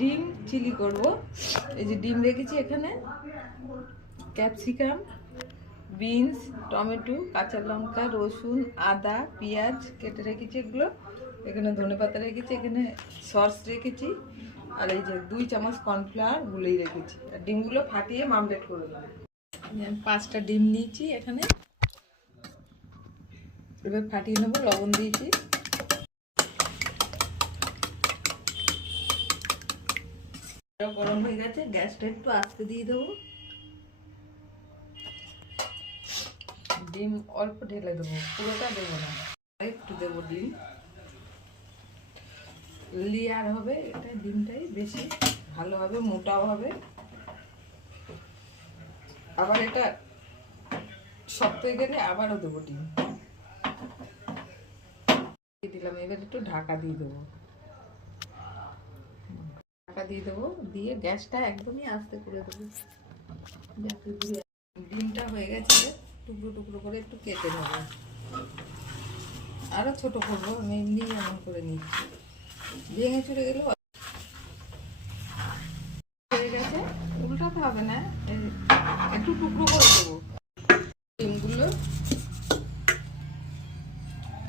ডিম চিলি করব। এই যে ডিম রেখেছি এখানে, ক্যাপসিকাম, বিনস, টমেটো, কাঁচা লঙ্কা, রসুন, আদা, পেঁয়াজ কেটে রেখেছি এগুলো। এখানে ধনেপাতা রেখেছি, এখানে সস রেখেছি, আর এই যে 2 চামচ কর্নফ্লাওয়ার গুলেই রেখেছি। আর ডিমগুলো ফাটিয়ে মামলেট করে দেবো। আমি 5টা ডিম নিয়েছি এখানে, এবার ফাটিয়ে নেবো। লবণ দিয়েছি। গরম হয়ে গেছে, গ্যাসটা একটু আস্তে দিয়ে দেবো। ডিম অল্প ঢেলে দেবো, পুরোটা দেবো না, একটু দেবো ডিম। লেয়ার হবে এটা, ডিমটাই বেশি ভালো হবে, মোটাও হবে। আবার এটা শক্ত হয়ে গেলে আবারও দেবো ডিম। দিলাম, এবার একটু ঢাকা দিয়ে দেবো। ঢাকা দিয়ে দেবো, দিয়ে গ্যাসটা একদমই আস্তে করে দেবো। ডিমটা হয়ে গেছে, টুকরো টুকরো করে একটু কেটে নেবো। আরো ছোট করবো, আমি এমনি এমন করে নিচ্ছি, ভেঙে চলে গেলে হয়ে গেছে। উল্টাতে হবে না, একটু টুকরো করে দেবো ডিমগুলো।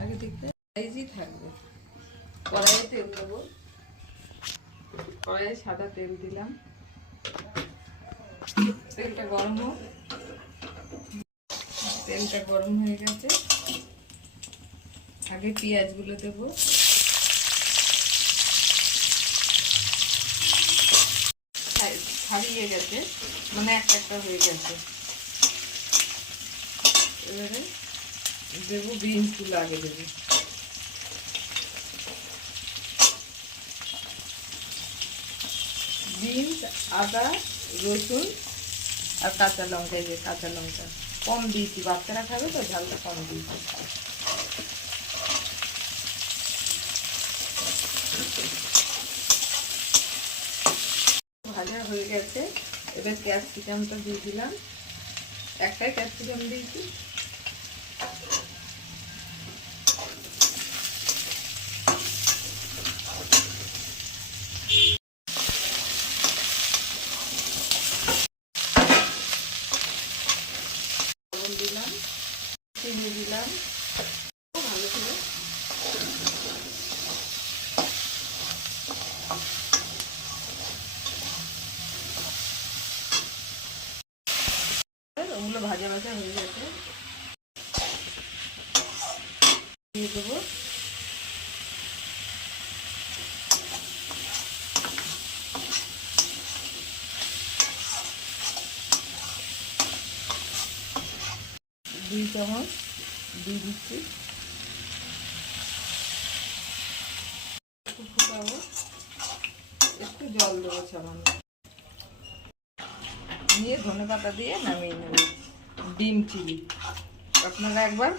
আগে দেখতে সাইজই থাকবে। কড়াইয়ে তেল দেবো, কড়াইয়ে সাদা তেল দিলাম। তেলটা গরম হোক। তেলটা গরম হয়ে গেছে, আগে পেঁয়াজগুলো দেবো। ছাড়িয়ে গেছে, মানে একটা একটা হয়ে গেছে। এবারে দেবো বিনসগুলো, আগে দেবো। বিনস, আদা, রসুন আর কাঁচা লঙ্কা। এই যে কাঁচা লঙ্কা কম দিয়েছি, বাচ্চারা খাবে তো, ঝালটা কম দিয়েছি। ভাজা হয়ে গেছে, এবার ক্যাপসিকামটা দিয়ে দিলাম। একটাই ক্যাপসিকাম দিয়েছি। লবণ দিলাম, চিনি দিলাম, ভালো করে ওগুলো ভাজা ভাজা হয়ে গেছে। দিয়ে দেবো দুই চামচ দিয়ে দিচ্ছি। একটু ফুটাবো, একটু জল দেবো সামান্য, নিয়ে ধনেপাতা দিয়ে নামিয়ে নেব। ডিম চিলি আপনারা একবার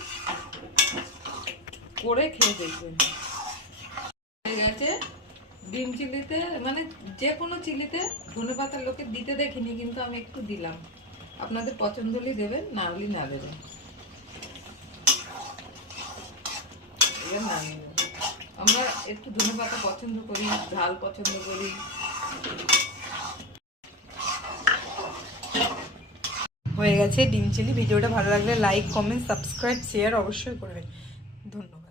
করে খেয়ে দেখবেন। হয়ে গেছে ডিম চিলিতে, মানে যে কোনো চিলিতে ধনেপাতা লোকে দিতে দেখিনি, কিন্তু আমি একটু দিলাম। আপনাদের পছন্দ হলে দেবেন, না হলে না দেবেন। এবার নামিয়ে নেব। আমরা একটু ধনেপাতা পছন্দ করি, ঝাল পছন্দ করি। হয়ে গেছে ডিম চিলি। ভিডিওটা ভালো লাগলে লাইক, কমেন্ট, সাবস্ক্রাইব, শেয়ার অবশ্যই করবেন। ধন্যবাদ।